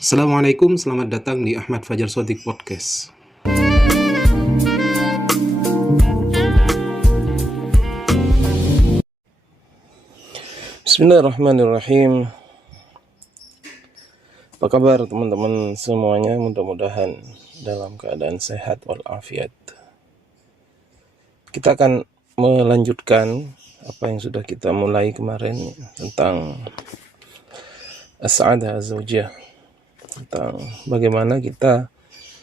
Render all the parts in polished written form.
Assalamualaikum, selamat datang di Ahmad Fajar Shodiq Podcast. Bismillahirrahmanirrahim. Apa kabar teman-teman semuanya? Mudah-mudahan dalam keadaan sehat walafiat. Kita akan melanjutkan apa yang sudah kita mulai kemarin tentang as-sa'adah az-zawjiyah, tentang bagaimana kita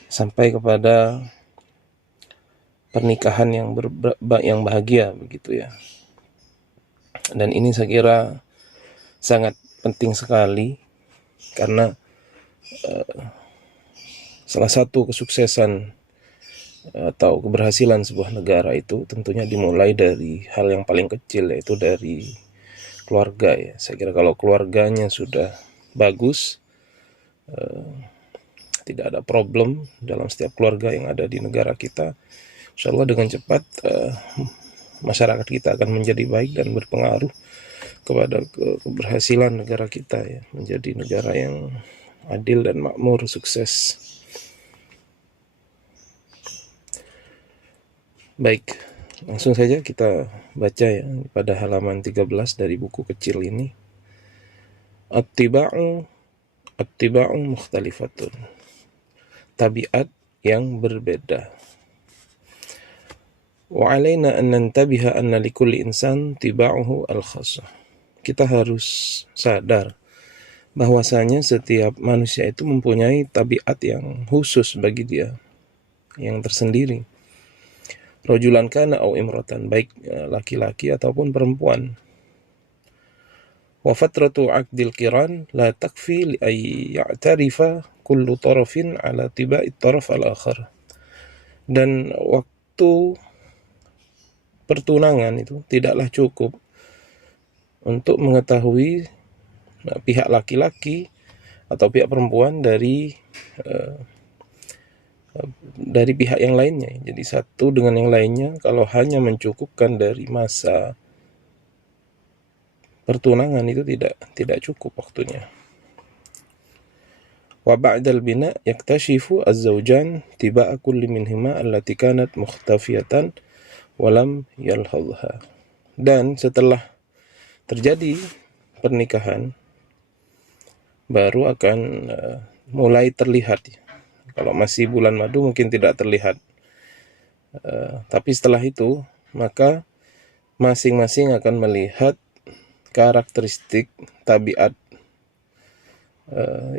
sampai kepada pernikahan yang bahagia begitu ya. Dan ini saya kira sangat penting sekali karena salah satu kesuksesan atau keberhasilan sebuah negara itu tentunya dimulai dari hal yang paling kecil, yaitu dari keluarga ya. Saya kira kalau keluarganya sudah bagus, tidak ada problem dalam setiap keluarga yang ada di negara kita, insya Allah dengan cepat masyarakat kita akan menjadi baik dan berpengaruh kepada keberhasilan negara kita ya, menjadi negara yang adil dan makmur, sukses. Baik, langsung saja kita baca ya pada halaman 13 dari buku kecil ini. At-tiba'u mukhtalifatun. Tabiat yang berbeda. Wa 'alaina an nantabiha anna likulli insan tiba'uhu al-khassah. Kita harus sadar bahwasanya setiap manusia itu mempunyai tabiat yang khusus bagi dia, yang tersendiri. Rajulan kana au imratan, baik laki-laki ataupun perempuan. Wa fatratu 'aqdil qiran la takfi li ay ya'tarifa kullu tarafin ala tiba'i taraf al-akhar. Dan waktu pertunangan itu tidaklah cukup untuk mengetahui pihak laki-laki atau pihak perempuan dari pihak yang lainnya. Jadi satu dengan yang lainnya kalau hanya mencukupkan dari masa pertunangan itu tidak cukup waktunya. Wa ba'dal bina yaktashifu az-zawjan tiba'a kulli minhuma allati kanat mukhtafiyatan wa lam yalhadha. Dan setelah terjadi pernikahan baru akan mulai terlihat. Kalau masih bulan madu mungkin tidak terlihat, tapi setelah itu maka masing-masing akan melihat karakteristik tabiat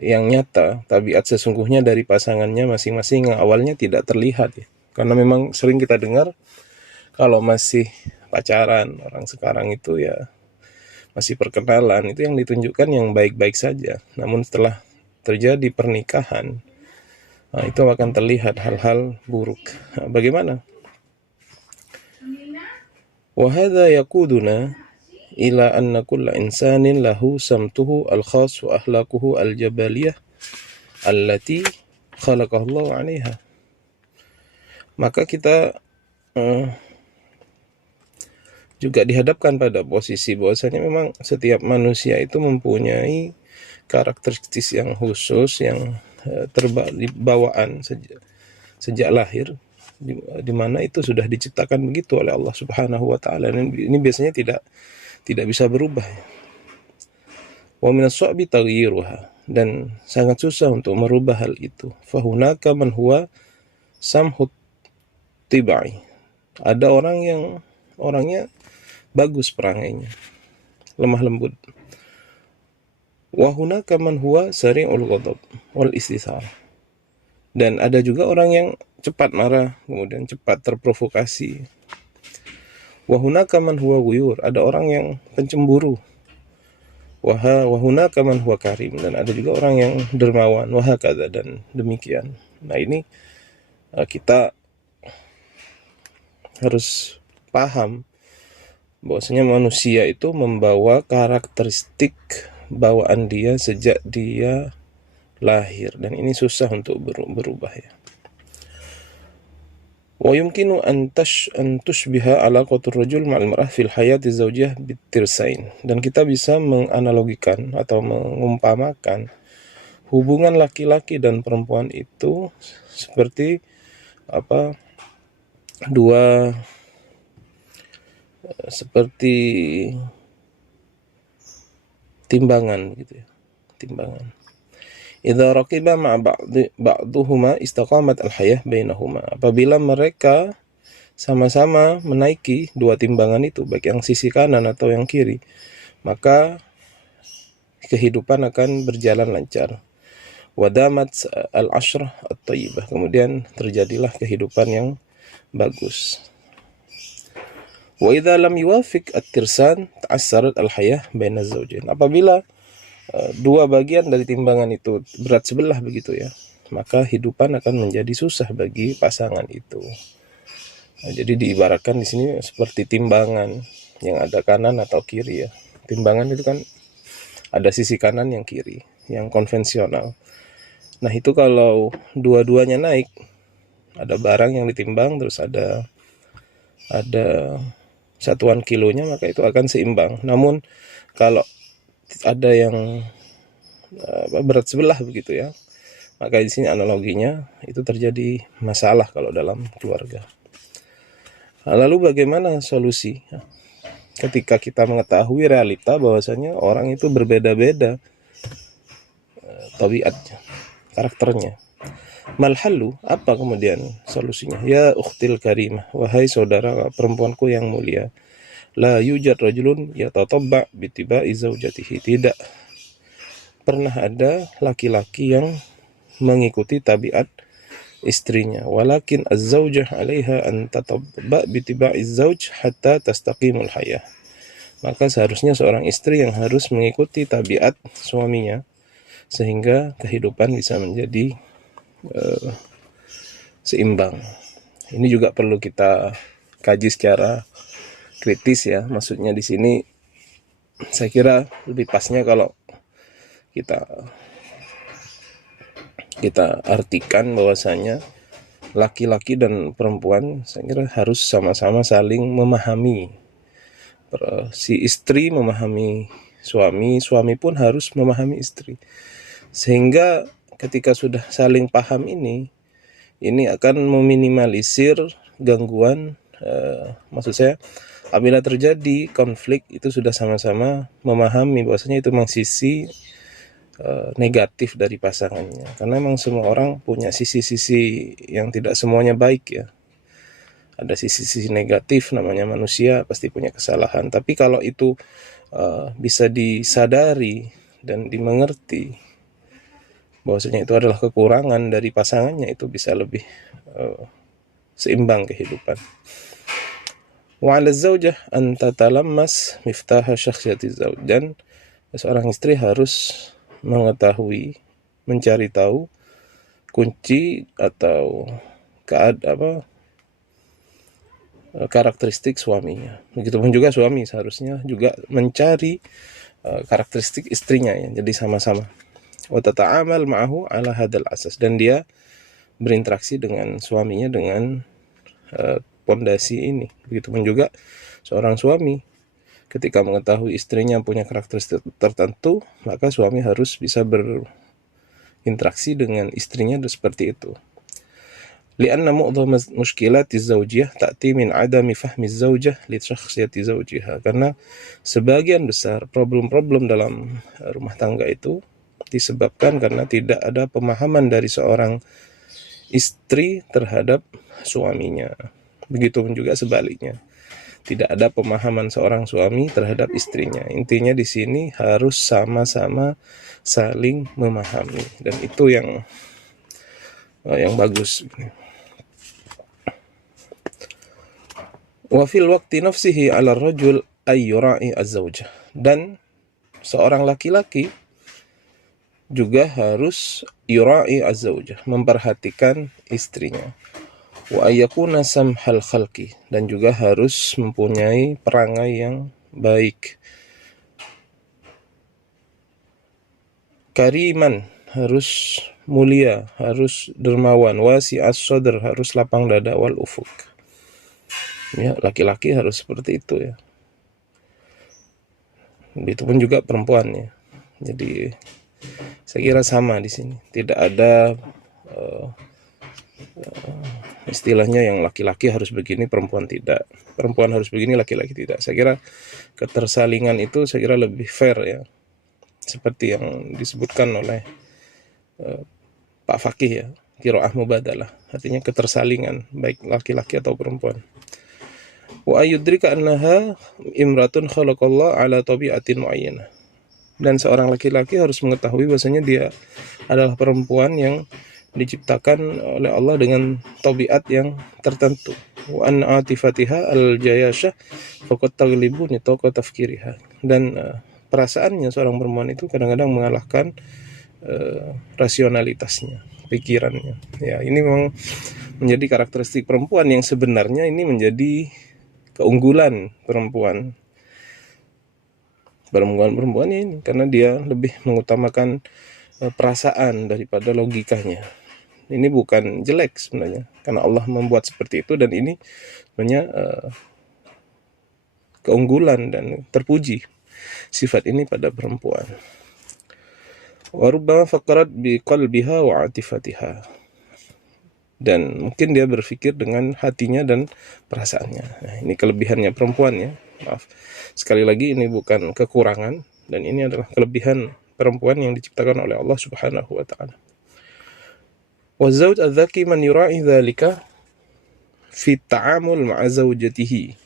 yang nyata, tabiat sesungguhnya dari pasangannya masing-masing yang awalnya tidak terlihat ya. Karena memang sering kita dengar kalau masih pacaran orang sekarang itu ya masih perkenalan, itu yang ditunjukkan yang baik-baik saja. Namun setelah terjadi pernikahan, itu akan terlihat hal-hal buruk. Bagaimana? Wa hadha yaquduna ila anna kulla insanin lahu samtuhu al-khas wa akhlaquhu al-jabaliyah allati khalaqahu Allah 'alaiha. Maka kita juga dihadapkan pada posisi bahwasanya memang setiap manusia itu mempunyai karakteristik yang khusus yang bawaan sejak lahir, di mana itu sudah diciptakan begitu oleh Allah Subhanahu wa taala. Ini biasanya tidak bisa berubah. Wa min as-sa'bi taghyiruha, dan sangat susah untuk merubah hal itu. Fa hunaka man huwa samhut tibai. Ada orang yang orangnya bagus perangainya, lemah lembut. Wa hunaka man huwa sari'ul ghadab wal istithar. Dan ada juga orang yang cepat marah, kemudian cepat terprovokasi. Wa hunaka man huwa ghuyur, ada orang yang pencemburu. Wa hunaka man huwa karim, dan ada juga orang yang dermawan. Wa hakadha, dan demikian. Nah, ini kita harus paham bahwasanya manusia itu membawa karakteristik bawaan dia sejak dia lahir, dan ini susah untuk berubah ya. Wa yumkinu an tushbiha alaqatur rajul ma'al mar'ah fil hayati zawjiyah bitirsain, dan kita bisa menganalogikan atau mengumpamakan hubungan laki-laki dan perempuan itu seperti dua seperti timbangan gitu ya, timbangan. Idza raqiba ma'a ba'duhuma istaqamat al-hayah bainahuma. Apabila mereka sama-sama menaiki dua timbangan itu, baik yang sisi kanan atau yang kiri, maka kehidupan akan berjalan lancar. Wadamat al-ashrah at-thayyibah. Kemudian terjadilah kehidupan yang bagus. Wa idza lam yuwafiq at-tirsan ta'assarat al-hayah baina az-zawjain. Apabila dua bagian dari timbangan itu berat sebelah begitu ya, maka hidupan akan menjadi susah bagi pasangan itu. Nah, jadi diibaratkan di sini seperti timbangan yang ada kanan atau kiri ya. Timbangan itu kan ada sisi kanan yang kiri, yang konvensional. Nah, itu kalau dua-duanya naik, ada barang yang ditimbang terus ada satuan kilonya, maka itu akan seimbang. Namun kalau ada yang berat sebelah begitu ya, maka di sini analoginya itu terjadi masalah kalau dalam keluarga. Lalu bagaimana solusi? Ketika kita mengetahui realita bahwasanya orang itu berbeda-beda tabiatnya, karakternya. Malhalu, apa kemudian solusinya? Ya ukhtil karimah, wahai saudara perempuanku yang mulia, la yujad rajulun yatatabba bitiba'i zaujatihi. Tidak pernah ada laki-laki yang mengikuti tabiat istrinya. Walakin az-zaujah 'alaiha an tatabba bitiba'i zauj hatta tastaqimul hayah. Maka seharusnya seorang istri yang harus mengikuti tabiat suaminya sehingga kehidupan bisa menjadi seimbang. Ini juga perlu kita kaji secara kritis ya. Maksudnya di sini saya kira lebih pasnya kalau kita artikan bahwasanya laki-laki dan perempuan saya kira harus sama-sama saling memahami. Si istri memahami suami, suami pun harus memahami istri. Sehingga ketika sudah saling paham ini akan meminimalisir gangguan, maksud saya apabila terjadi konflik itu sudah sama-sama memahami bahwasanya itu memang sisi negatif dari pasangannya, karena memang semua orang punya sisi-sisi yang tidak semuanya baik ya. Ada sisi-sisi negatif, namanya manusia pasti punya kesalahan, tapi kalau itu bisa disadari dan dimengerti bahwasanya itu adalah kekurangan dari pasangannya, itu bisa lebih seimbang kehidupan. Wa 'ala zaujah an tatalammas miftaha syakhsiyati zauj. Dan seorang istri harus mengetahui, mencari tahu kunci atau karakteristik suaminya. Begitupun juga suami seharusnya juga mencari karakteristik istrinya ya. Jadi sama-sama wa tata'amal ma'ahu ala hadzal asas, dan dia berinteraksi dengan suaminya dengan pondasi ini. Begitupun juga seorang suami ketika mengetahui istrinya punya karakteristik tertentu, maka suami harus bisa berinteraksi dengan istrinya seperti itu. Lianna mu'dham mushkilati zawjiyah ta'ti min 'adami fahmi zawjah li syakhsiyati zawjiha. Karena sebagian besar problem-problem dalam rumah tangga itu disebabkan karena tidak ada pemahaman dari seorang istri terhadap suaminya. Begitupun juga sebaliknya. Tidak ada pemahaman seorang suami terhadap istrinya. Intinya di sini harus sama-sama saling memahami, dan itu yang bagus. Wa fil waqti nafsihi 'ala ar-rajul ay yura'i az-zawjah. Dan seorang laki-laki juga harus yura'i az-zawjah, memperhatikan istrinya. Wa ayyakuna samhal khalqi, dan juga harus mempunyai perangai yang baik. Kariman, harus mulia, harus dermawan. Wasi'as sadr, harus lapang dada. Wal ufuk, ya, laki-laki harus seperti itu ya. Begitupun juga perempuan ya. Jadi Saya kira sama di sini. Tidak ada istilahnya yang laki-laki harus begini, perempuan tidak. Perempuan harus begini, laki-laki tidak. Saya kira ketersalingan itu saya kira lebih fair ya. Seperti yang disebutkan oleh Pak Fakih ya, qiraah mubadalah. Artinya ketersalingan baik laki-laki atau perempuan. Wa ayyudrika annaha imratun khalaqallah ala tabi'atin muayyanah. Dan seorang laki-laki harus mengetahui bahwasanya dia adalah perempuan yang diciptakan oleh Allah dengan tabiat yang tertentu. Wa an atifatiha al-jayashah faqad taglibu nitaqa tafkiriha. Dan perasaannya seorang perempuan itu kadang-kadang mengalahkan rasionalitasnya, pikirannya. Ya, ini memang menjadi karakteristik perempuan yang sebenarnya ini menjadi keunggulan perempuan ini karena dia lebih mengutamakan perasaan daripada logikanya. Ini bukan jelek sebenarnya karena Allah membuat seperti itu, dan ini sebenarnya keunggulan dan terpuji sifat ini pada perempuan. Wa rubbama faqarat bi qalbiha wa atifatiha. Dan mungkin dia berpikir dengan hatinya dan perasaannya. Nah, ini kelebihannya perempuan ya. Maaf. Sekali lagi ini bukan kekurangan, dan ini adalah kelebihan perempuan yang diciptakan oleh Allah Subhanahu wa taala. Wa zawj adzaki man yura'i dzalika fi ta'amul ma'a zawjatihi.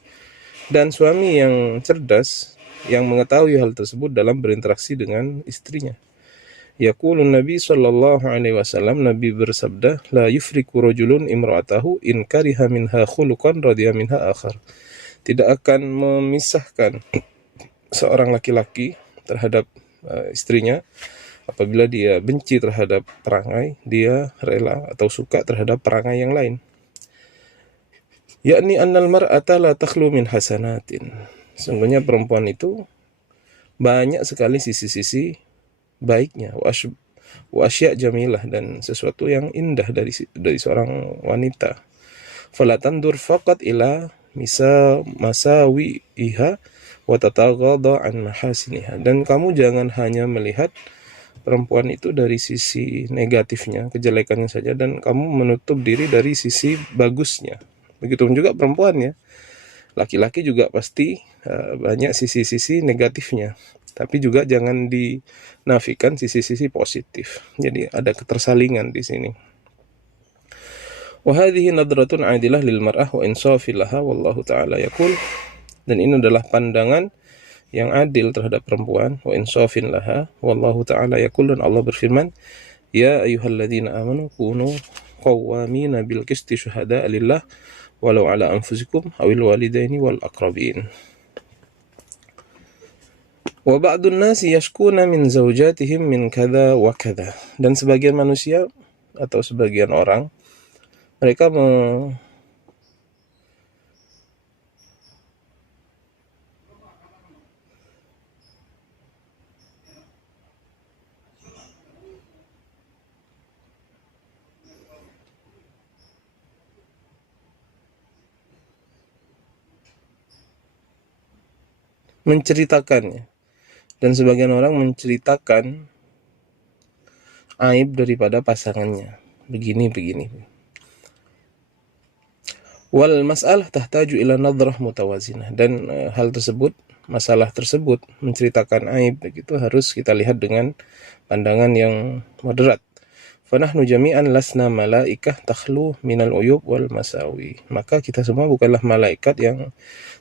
Dan suami yang cerdas yang mengetahui hal tersebut dalam berinteraksi dengan istrinya. Yaqulun Nabi sallallahu alaihi wasallam, Nabi bersabda, la yufriku rajulun imra'atahu in kariha minha khuluqan radiya minha akhar. Tidak akan memisahkan seorang laki-laki terhadap istrinya apabila dia benci terhadap perangai, dia rela atau suka terhadap perangai yang lain. Yakni annal mar'ata la takhlu min hasanatin. Sungguhnya perempuan itu banyak sekali sisi-sisi baiknya, wa asya' jamilah, dan sesuatu yang indah dari seorang wanita. Fala tandur faqat ila masawiha wa tataghadha an mahasiniha. Dan kamu jangan hanya melihat perempuan itu dari sisi negatifnya, kejelekannya saja, dan kamu menutup diri dari sisi bagusnya. Begitu juga perempuan ya. Laki-laki juga pasti banyak sisi-sisi negatifnya, tapi juga jangan dinafikan sisi-sisi positif. Jadi ada ketersalingan di sini. Wa hadhihi nadratun 'adilah lil mar'ah wa insafil laha wallahu ta'ala yaqul. Dan ini adalah pandangan yang adil terhadap perempuan, wa insafin laha wallahu ta'ala yaqul. Dan Allah berfirman, ya ayyuhalladzina amanu kunu qawwamina bil qisti syuhada'a lillah walau ala anfusikum awil walidaini wal aqrabin. Wa ba'dun nasi yashkuna min zawjatihim min kadza wa kadza. Dan sebagian manusia atau sebagian orang mereka menceritakannya, dan sebagian orang menceritakan aib daripada pasangannya, begini. Wal mas'alah tahtaju ila nadrah mutawazinah. Dan masalah tersebut menceritakan aib begitu harus kita lihat dengan pandangan yang moderat. Fanahnu jami'an lasna malaikah takhlu minal uyub wal masawi. Maka kita semua bukanlah malaikat yang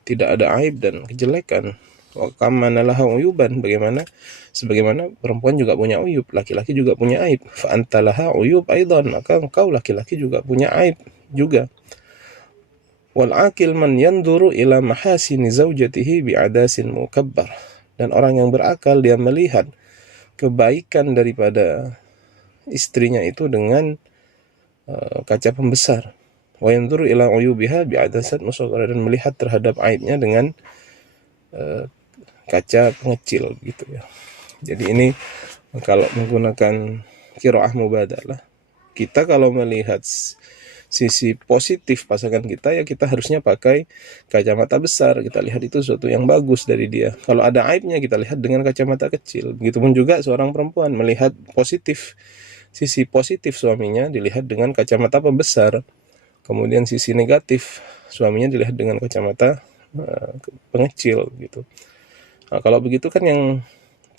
tidak ada aib dan kejelekan. Wa kamana laha uyuban, sebagaimana perempuan juga punya uyub, laki-laki juga punya aib. Fa anta laha uyub aidan, maka engkau laki-laki juga punya aib juga. Wal aqil man yanduru ila mahasini zaujatihi bi'adasin mukabbar. Dan orang yang berakal dia melihat kebaikan daripada istrinya itu dengan kaca pembesar. Wa yanduru ila uyubiha bi'adasat musaghara, dan melihat terhadap aibnya dengan kaca pengecil gitu ya. Jadi ini kalau menggunakan qiraah mubadalah, kita kalau melihat sisi positif pasangan kita, ya kita harusnya pakai kacamata besar. Kita lihat itu sesuatu yang bagus dari dia. Kalau ada aibnya, kita lihat dengan kacamata kecil. Begitupun juga seorang perempuan melihat positif, sisi positif suaminya dilihat dengan kacamata pembesar. Kemudian sisi negatif suaminya dilihat dengan kacamata pengecil gitu. Nah, kalau begitu kan yang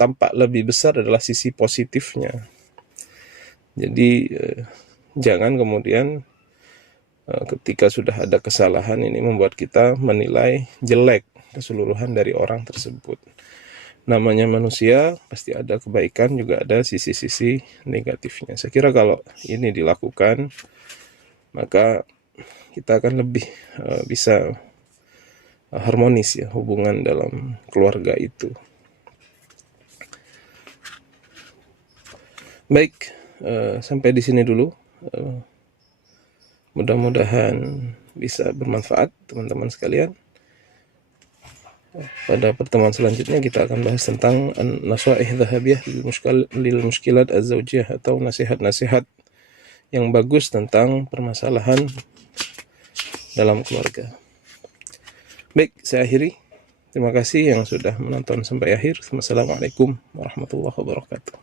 tampak lebih besar adalah sisi positifnya. Jadi jangan kemudian ketika sudah ada kesalahan ini membuat kita menilai jelek keseluruhan dari orang tersebut. Namanya manusia, pasti ada kebaikan, juga ada sisi-sisi negatifnya. Saya kira kalau ini dilakukan, maka kita akan lebih bisa harmonis ya hubungan dalam keluarga itu. Baik, sampai di sini dulu. Mudah-mudahan bisa bermanfaat teman-teman sekalian. Pada pertemuan selanjutnya kita akan bahas tentang nasaih dhahabiyah lil mushkilat az-zawjiyah, atau nasihat-nasihat yang bagus tentang permasalahan dalam keluarga. Baik, saya akhiri. Terima kasih yang sudah menonton sampai akhir. Wassalamualaikum warahmatullahi wabarakatuh.